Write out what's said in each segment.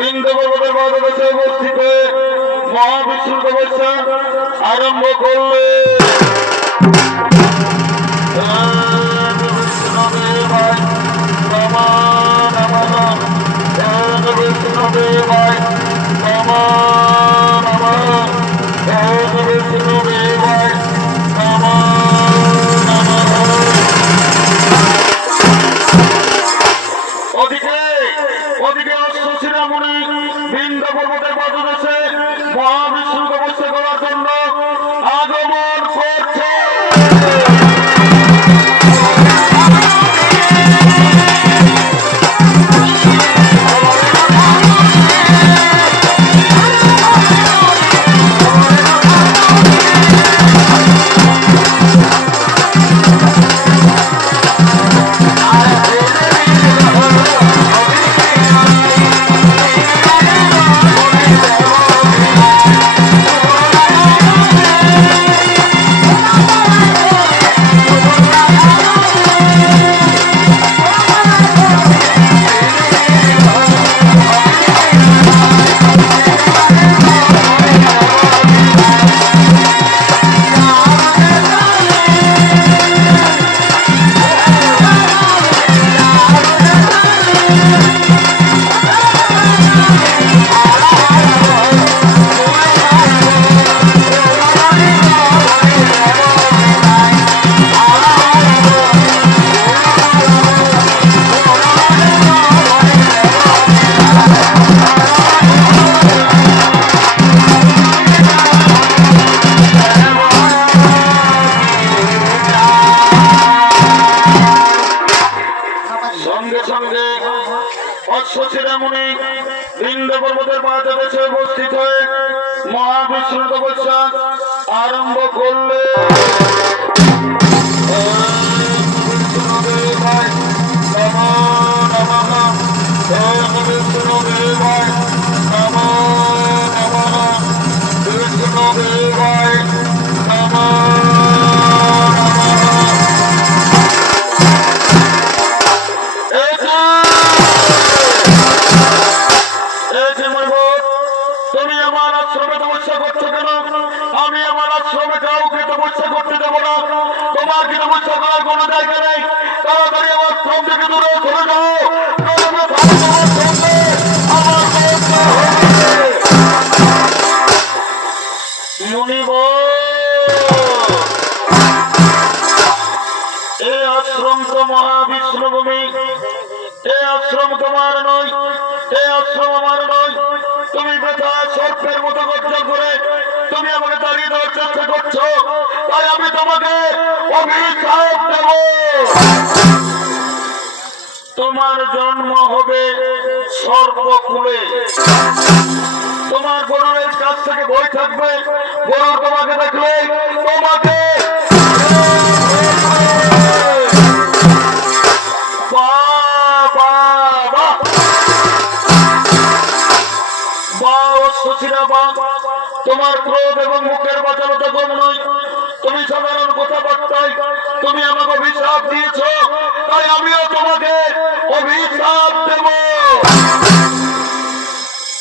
বিন্দু পর্বতের পাদদেশে উপস্থিত হয়ে মহাবিষ্ণুর তপস্যা আরম্ভ করলে বিন্দু পর্বতের পাদদেশে মহাবিষ্ণু তপস্যা করার জন্য আগমন করছে। সঙ্গে সঙ্গে অশ্বশিরামণি বিন্দু পর্বতের পাদদেশে উপস্থিত হয়ে মহাবিষ্ণু তপস্যা আরম্ভ করলে তুমি আমার আশ্রমে তপস্যা করছো কেন? আমি আমার আশ্রমে কাউকে তপস্যা করতে দেবো না। তোমার কি তপস্যা করার কোনো জায়গা নেই। তাড়াতাড়ি আমার আশ্রম থেকে দূরে চলে যাও। এই আশ্রম তো মহাবিষ্ণু ভূমি, এই আশ্রম তোমার নয়, এই আশ্রম আমার নয়। তুমি বেথা সর্পের মতো গর্জন করে তুমি আমাকে দাঁড়িয়ে দেওয়ার চেষ্টা করছো, তাই আমি তোমাকে অভিশাপ দেব। তোমার জন্ম হবে সর্পকুলে। তোমার গরুরের কাছ থেকে ভয় থাকবে। গরু তোমাকে দেখলে তোমাকে তোমার ক্রোধ এবং মুখের বাচালতা কম নয়। তুমি সাধারণ কথাবার্তায় তুমি আমাকে অভিশাপ দিয়েছ, তাই আমিও তোমাকে অভিশাপ দেব।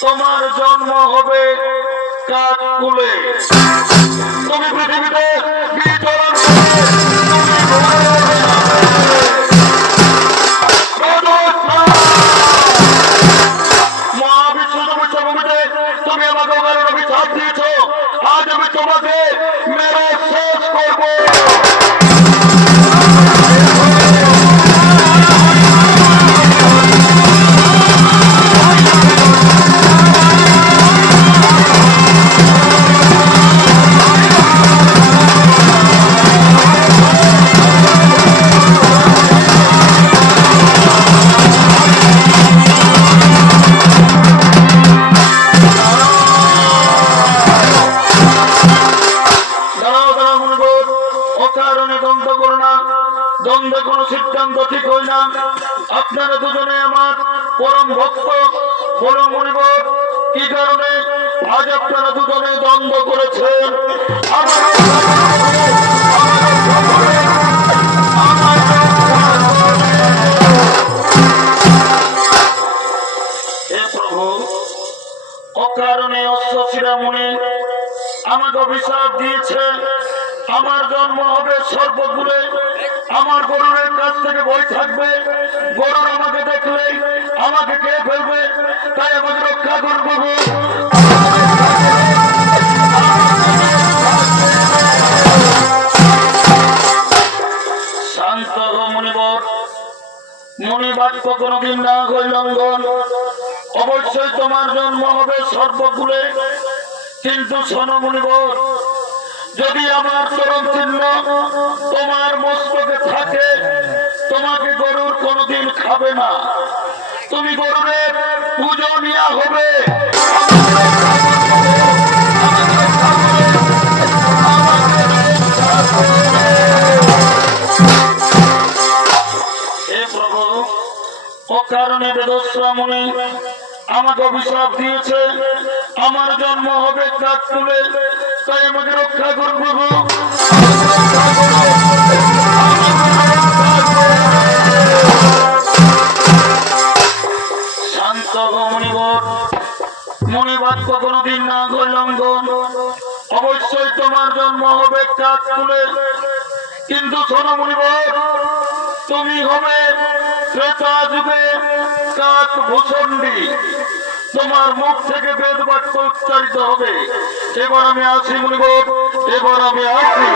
তোমার জন্ম হবে কাঠকুলে। তুমি পৃথিবীতে বিচরণ তুমি আমাকে অভিশাপ দিয়েছ, আজ আমি তোমাকে মেরে শেষ করবো। দ্বন্দ্বে কোনো সিদ্ধান্ত ঠিক হয় না। আপনারা দুজনে আমার পরম ভক্ত, পরম মনিবর। কি কারণে আজ আপনারা দুজনে দ্বন্দ্ব করেছেন? প্রভু প্রভু অকারণে অশ্বশিরা মুনি আমাকে অভিশাপ দিয়েছে, আমার জন্ম হবে সর্বগুলে, আমার গরুরের কাছ থেকে বই থাকবে, গরুর আমাকে দেখলে আমাকে কে ফেলবে, তাই আমাকে রক্ষা করুন প্রভু। শান্ত মুনিবর, মুনিবাক্য কোনদিন না হই লঙ্ঘন, অবশ্যই তোমার জন্ম হবে সর্বকুলে, কিন্তু শোনো মুনিবর, যদি আমার চরণ চিহ্ন তোমার মস্তকে থাকে তোমাকে গরুর কোনদিন খাবে না, তুমি গরুরের পুজো নেওয়া হবে। হে প্রভু অকারণে বেদস্রা মুনি আমাকে অভিশাপ দিয়েছে, আমার জন্ম হবে কাক তুলে, তাই আমাকে রক্ষা করুন প্রভু। শান্ত মুনিবর, মুনিবাক্য কোনদিন না লঙ্ঘন, অবশ্যই তোমার জন্ম হবে কাক তুলে, কিন্তু শোনো মুনিবর, তুমি হবে ত্রেতা যুগে কাক ভূষণ্ডী, তোমার মুখ থেকে বেদ বাক্য উচ্চারিত হবে। এবার আমি আসি মুনিবর, এবার আমি আসি।